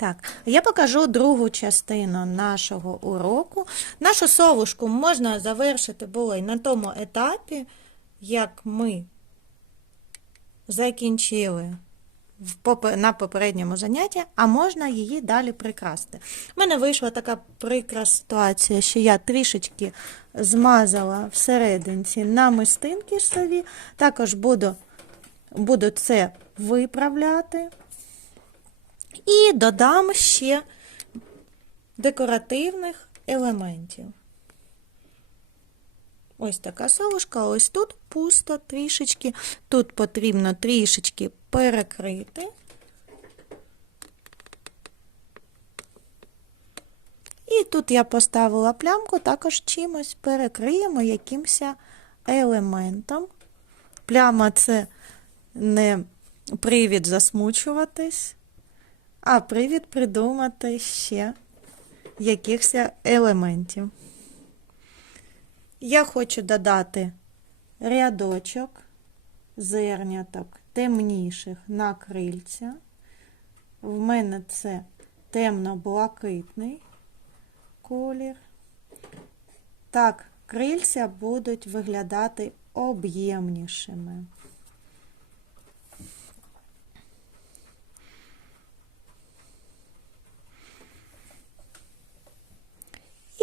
Так, я покажу другу частину нашого уроку. Нашу совушку можна завершити було і на тому етапі, як ми закінчили на попередньому занятті, а можна її далі прикрасти. У мене вийшла така прикра ситуація, що я трішечки змазала всерединці намистинки сові. Також буду, буду це виправляти. І додам ще декоративних елементів. Ось така совушка, ось тут пусто трішечки. Тут потрібно трішечки перекрити. І тут я поставила плямку, також чимось перекриємо якимось елементом. Пляма це не привід засмучуватись, а привід придумати ще якихось елементів. Я хочу додати рядочок зерняток темніших на крильця. В мене це темно-блакитний колір. Так, крильця будуть виглядати об'ємнішими.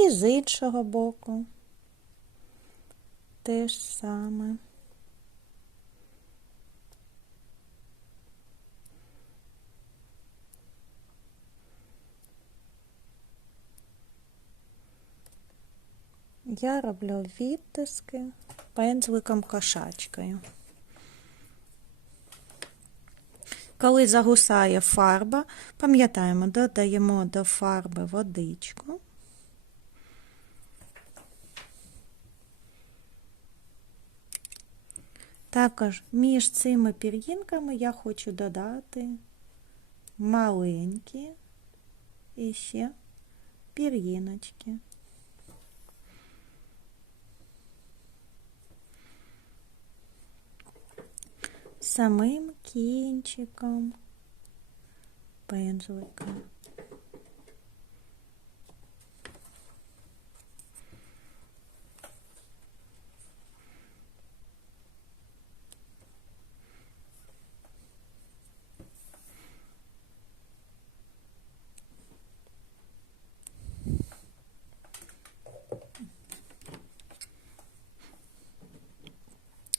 І з іншого боку те ж саме. Я роблю відтиски пензликом кошачкою. Коли загусає фарба, пам'ятаємо, додаємо до фарби водичку. Також між цими пір'їнками я хочу додати маленькі і ще пір'їночки. Самим кінчиком пензлика.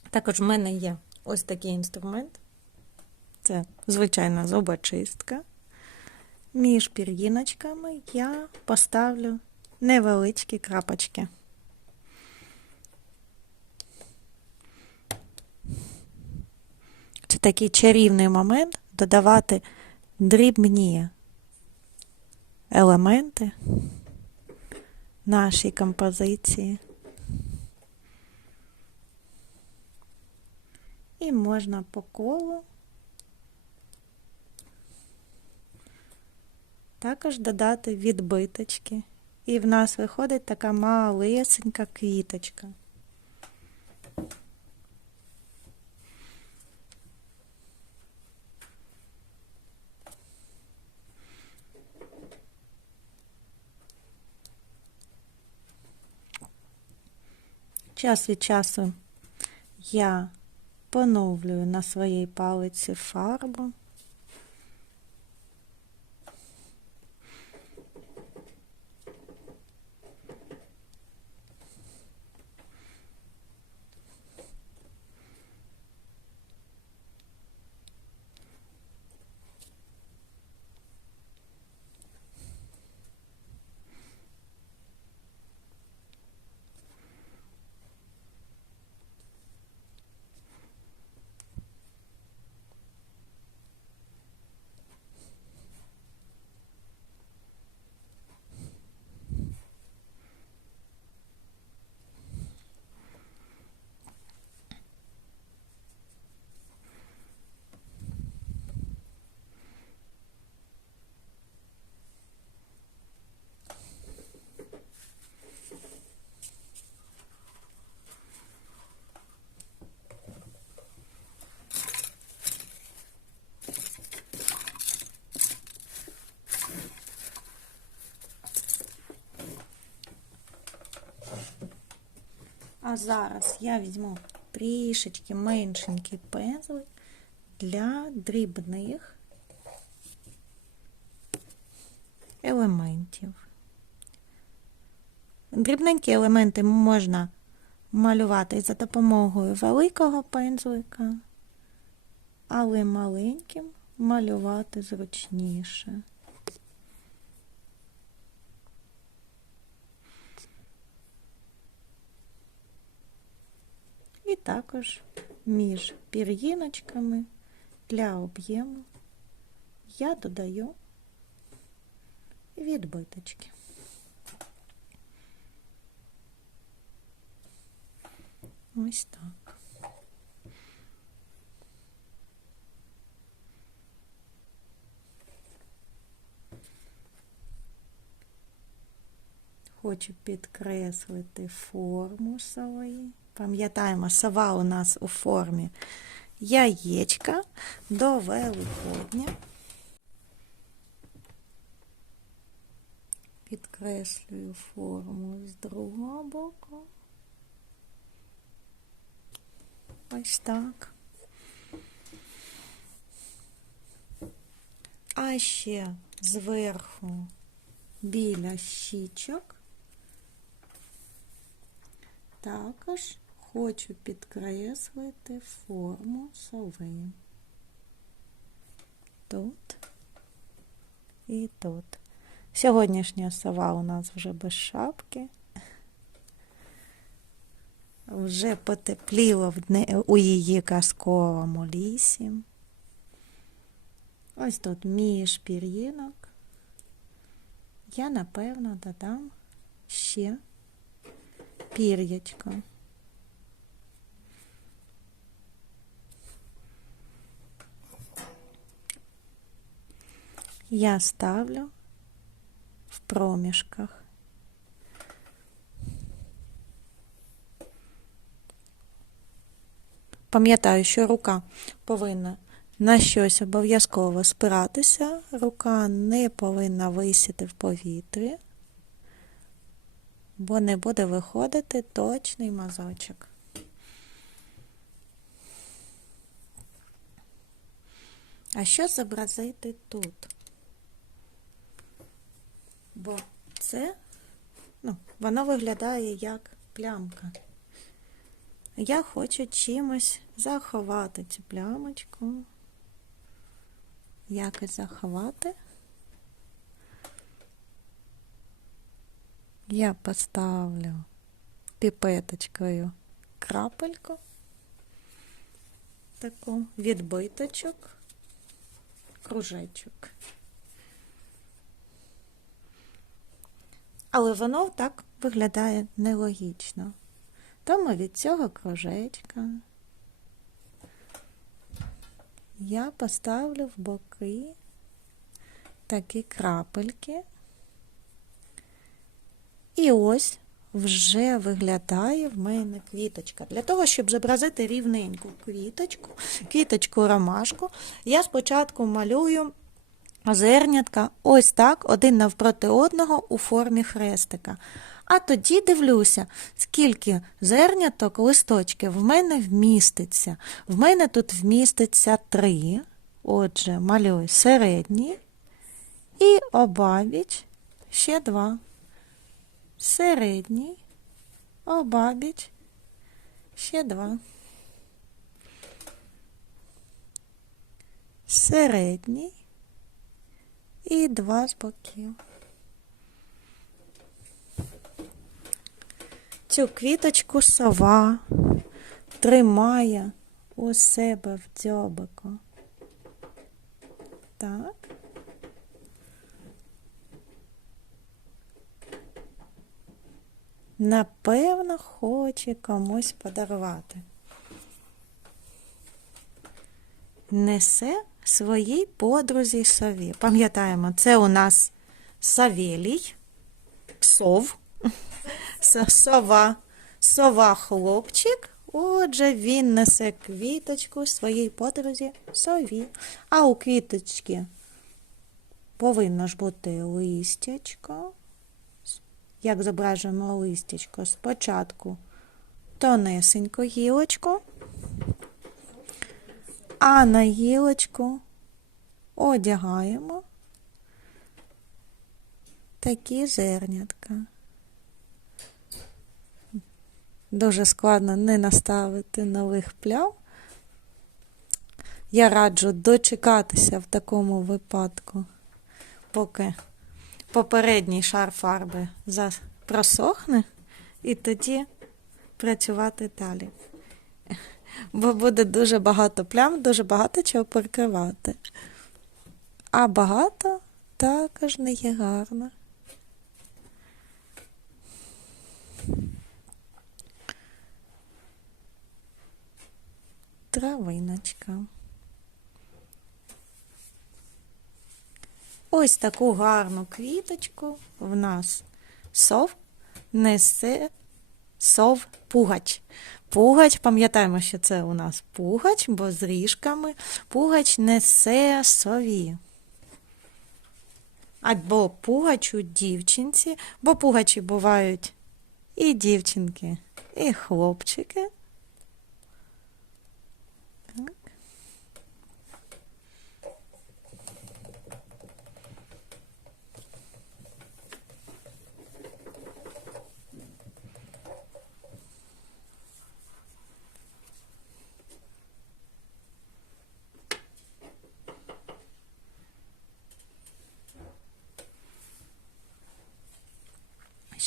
Також в мене є ось такий інструмент. Це звичайна зубочистка. Між пір'їночками я поставлю невеличкі крапочки. Це такий чарівний момент додавати дрібні елементи нашій композиції. І можна по колу також додати відбиточки. І в нас виходить така малесенька квіточка. Час від часу я поновлюю на своїй палиці фарбу. А зараз я візьму трішечки меншенький пензлик для дрібних елементів. Дрібненькі елементи можна малювати за допомогою великого пензлика, але маленьким малювати зручніше. І також між пір'їночками для об'єму я додаю відбиточки. Ось так. Хочу підкреслити форму сови. Пам'ятаємо, сова у нас у формі яєчка до Великодня. Підкреслюю форму з другого боку. Ось так. А ще зверху біля щічок також хочу підкреслити форму сови. Тут і тут. Сьогоднішня сова у нас вже без шапки. Вже потепліло у її казковому лісі. Ось тут між пір'їнок. Я, напевно, додам ще пір'ячко. Я ставлю в проміжках. Пам'ятаю, що рука повинна на щось обов'язково спиратися, рука не повинна висіти в повітрі, бо не буде виходити точний мазочок. А що зобразити тут? Бо це, ну, воно виглядає як плямка. Я хочу чимось заховати цю плямочку. Якось заховати. Я поставлю піпеточкою крапельку, таку відбиточок, кружечок. Але воно так виглядає нелогічно. Тому від цього кружечка я поставлю в боки такі крапельки. І ось вже виглядає в мене квіточка. Для того, щоб зобразити рівненьку квіточку, квіточку ромашку, я спочатку малюю зернятка ось так, один навпроти одного у формі хрестика. А тоді дивлюся, скільки зерняток, листочків в мене вміститься. В мене тут вміститься три. Отже, малюю середній і обабіч ще два. Середній, обабіч ще два. Середній і два з боків. Цю квіточку сова тримає у себе в дзьобику. Так. Напевно, хоче комусь подарувати. Несе своїй подрузі сові. Пам'ятаємо, це у нас Савелій, сов сова, сова хлопчик. Отже, він несе квіточку своїй подрузі сові. А у квіточки повинно ж бути листячко. Як зображуємо листячко? Спочатку тонесеньку гілочку, а на гілочку одягаємо такі зернятка. Дуже складно не наставити нових плям. Я раджу дочекатися в такому випадку, поки попередній шар фарби просохне, і тоді працювати далі. Бо буде дуже багато плям, дуже багато чого прикривати. А багато також не є гарно. Травиночка. Ось таку гарну квіточку в нас сов несе сов пугач. Пугач, пам'ятаємо, що це у нас пугач, бо з ріжками пугач несе сові. Або пугач у дівчинці, бо пугачі бувають і дівчинки, і хлопчики.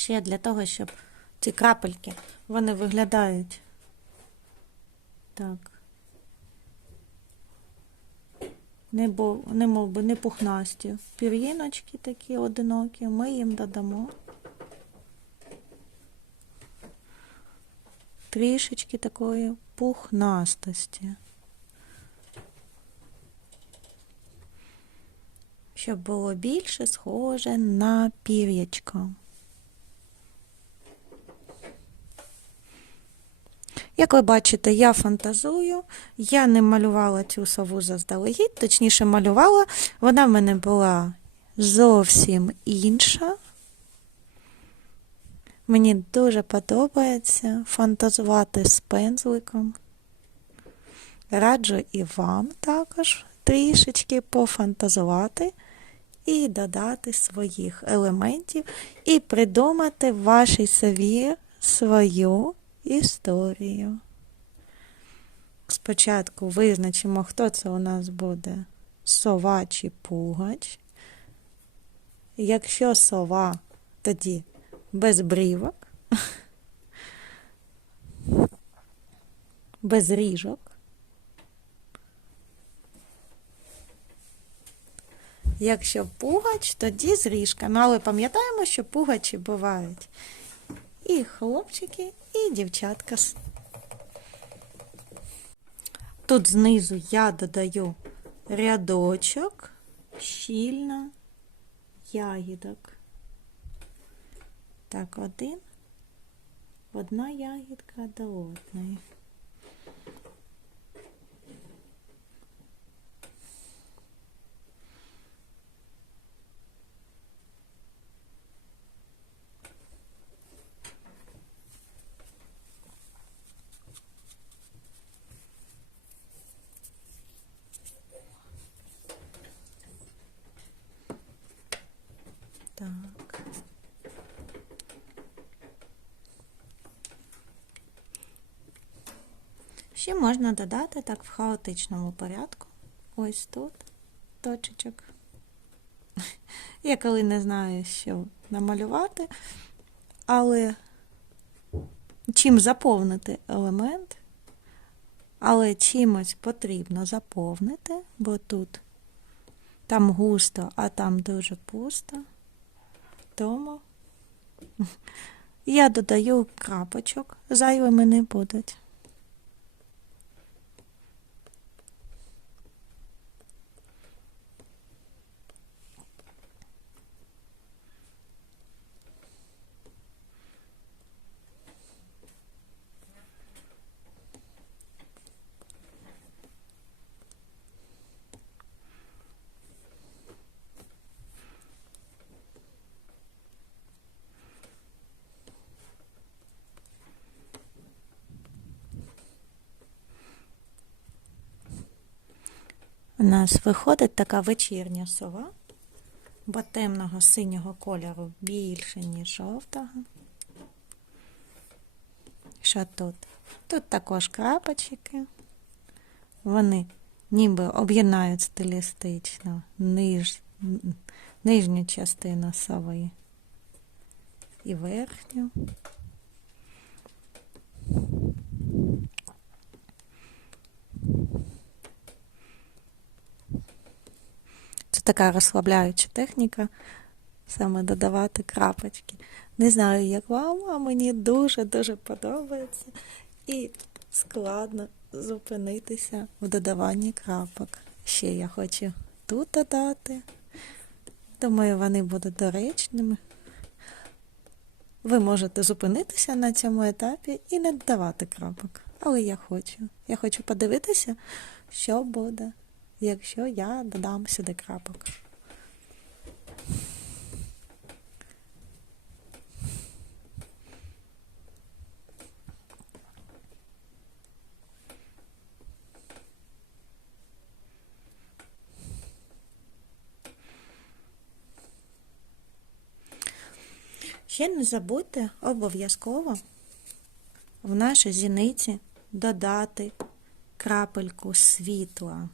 Ще для того, щоб ці крапельки, вони виглядають так. Не, бо, не мов би не пухнасті. Пір'їночки такі одинокі, ми їм додамо. Трішечки такої пухнастості. Щоб було більше схоже на пір'ячко. Як ви бачите, я фантазую, я не малювала цю сову заздалегідь, точніше малювала, вона в мене була зовсім інша. Мені дуже подобається фантазувати з пензликом. Раджу і вам також трішечки пофантазувати і додати своїх елементів, і придумати в вашій сові свою історію. Спочатку визначимо, хто це у нас буде сова чи пугач. Якщо сова, тоді без брівок, без ріжок. Якщо пугач, тоді з ріжками. Але пам'ятаємо, що пугачі бувають і хлопчики, і дівчатка. Тут знизу я додаю рядочок щільно ягідок. Так, один, одна ягідка до одної. Так. Ще можна додати так в хаотичному порядку. Ось тут точечок. Я коли не знаю, що намалювати, але чим заповнити елемент, але чимось потрібно заповнити, бо тут там густо, а там дуже пусто. Тому я додаю крапочок, зайвими не будуть. У нас виходить така вечірня сова, бо темного синього кольору більше, ніж жовтого. Що тут? Тут також крапочки. Вони ніби об'єднають стилістично ниж, нижню частину сови і верхню. Така розслабляюча техніка, саме додавати крапочки. Не знаю, як вам, а мені дуже-дуже подобається. І складно зупинитися в додаванні крапок. Ще я хочу тут додати. Думаю, вони будуть доречними. Ви можете зупинитися на цьому етапі і не додавати крапок. Але я хочу. Я хочу подивитися, що буде, якщо я додам сюди крапок. Ще не забудьте обов'язково в нашій зіниці додати крапельку світла.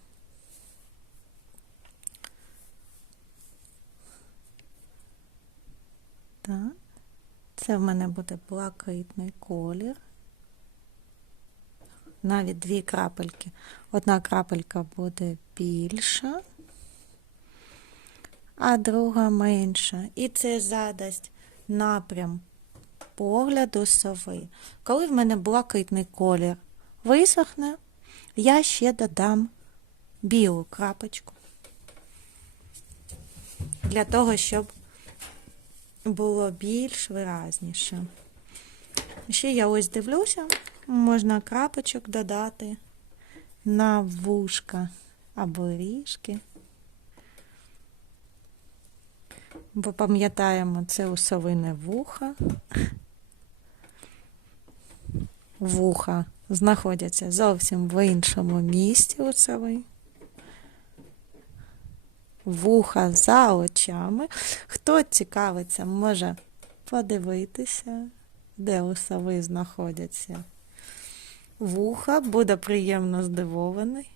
Це в мене буде блакитний колір. Навіть дві крапельки. Одна крапелька буде більша, а друга менша. І це задасть напрям погляду сови. Коли в мене блакитний колір висохне, я ще додам білу крапочку. Для того, щоб було більш виразніше. Ще я ось дивлюся, можна крапочок додати на вушка або ріжки. Бо пам'ятаємо, це у совине вуха. Вуха знаходяться зовсім в іншому місці у сови. Вуха за очами. Хто цікавиться, може подивитися, де у сови знаходяться вуха, буде приємно здивований.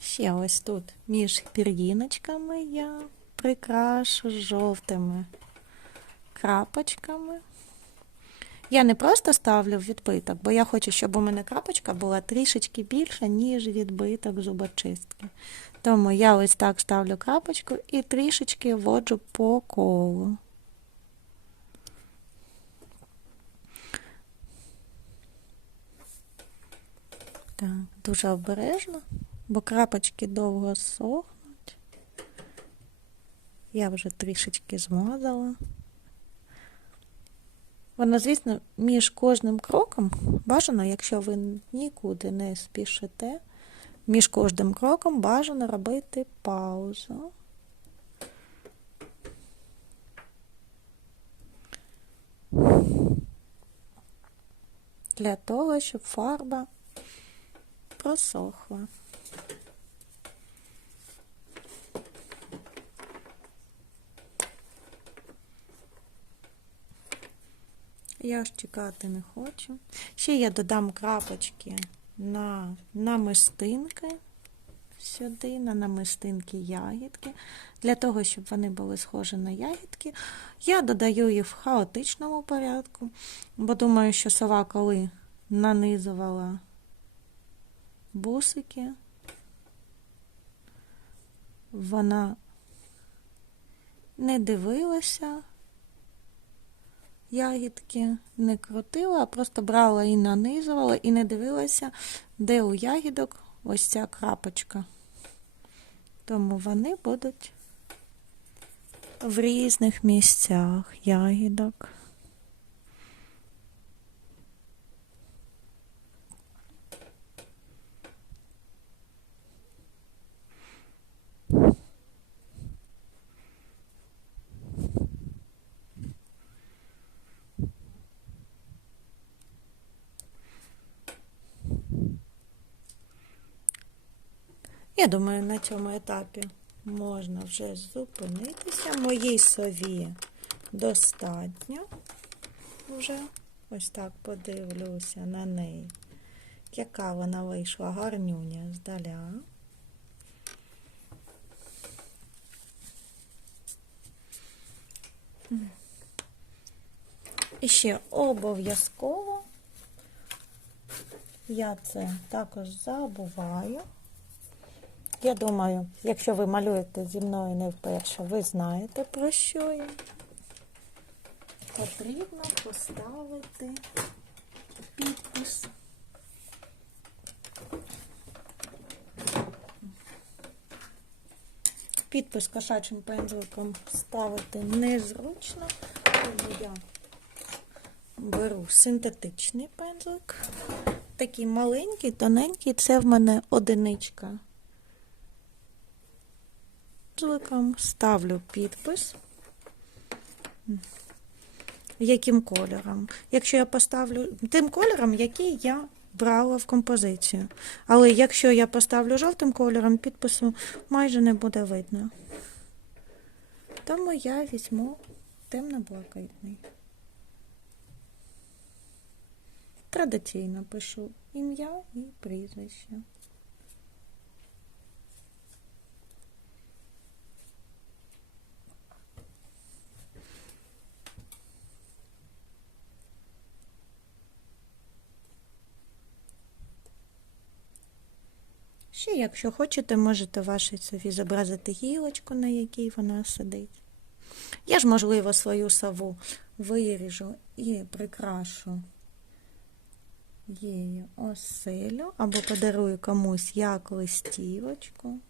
Ще ось тут між пір'їночками я прикрашу жовтими крапочками. Я не просто ставлю відбиток, бо я хочу, щоб у мене крапочка була трішечки більша, ніж відбиток зубочистки. Тому я ось так ставлю крапочку і трішечки вводжу по колу. Так, дуже обережно, бо крапочки довго сохнуть. Я вже трішечки змазала. Воно, звісно, між кожним кроком бажано, якщо ви нікуди не спішите, між кожним кроком бажано робити паузу. Для того, щоб фарба просохла. Я ж чекати не хочу. Ще я додам крапочки на намистинки сюди, на намистинки ягідки. Для того, щоб вони були схожі на ягідки, я додаю їх в хаотичному порядку, бо думаю, що сова, коли нанизувала бусики, вона не дивилася ягідки не крутила, а просто брала і нанизувала, і не дивилася, де у ягідок ось ця крапочка. Тому вони будуть в різних місцях ягідок. Я думаю, на цьому етапі можна вже зупинитися. Моїй сові достатньо. Вже ось так подивлюся на неї. Яка вона вийшла гарнюня здаля. І ще обов'язково я це також забуваю. Я думаю, якщо ви малюєте зі мною не вперше, ви знаєте, про що я. Потрібно поставити підпис. Підпис кошачим пензликом ставити незручно, тому я беру синтетичний пензлик. Такий маленький, тоненький, це в мене одиничка. Пензликом ставлю підпис. Яким кольором? Якщо я поставлю тим кольором, який я брала в композицію. Але якщо я поставлю жовтим кольором, підпису майже не буде видно. Тому я візьму темно-блакитний. Традиційно пишу ім'я і прізвище. Ще, якщо хочете, можете вашій сові зобразити гілочку, на якій вона сидить. Я ж, можливо, свою сову виріжу і прикрашу її оселю або подарую комусь як листівочку.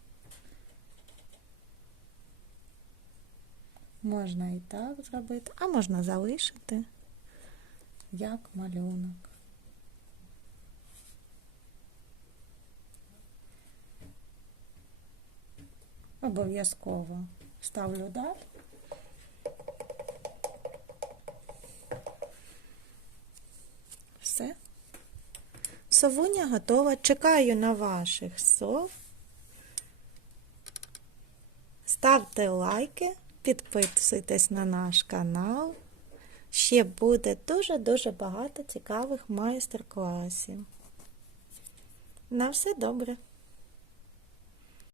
Можна і так зробити, а можна залишити як малюнок. Обов'язково ставлю дату. Все. Совуня готова. Чекаю на ваших сов. Ставте лайки, підписуйтесь на наш канал. Ще буде дуже-дуже багато цікавих майстер-класів. На все добре!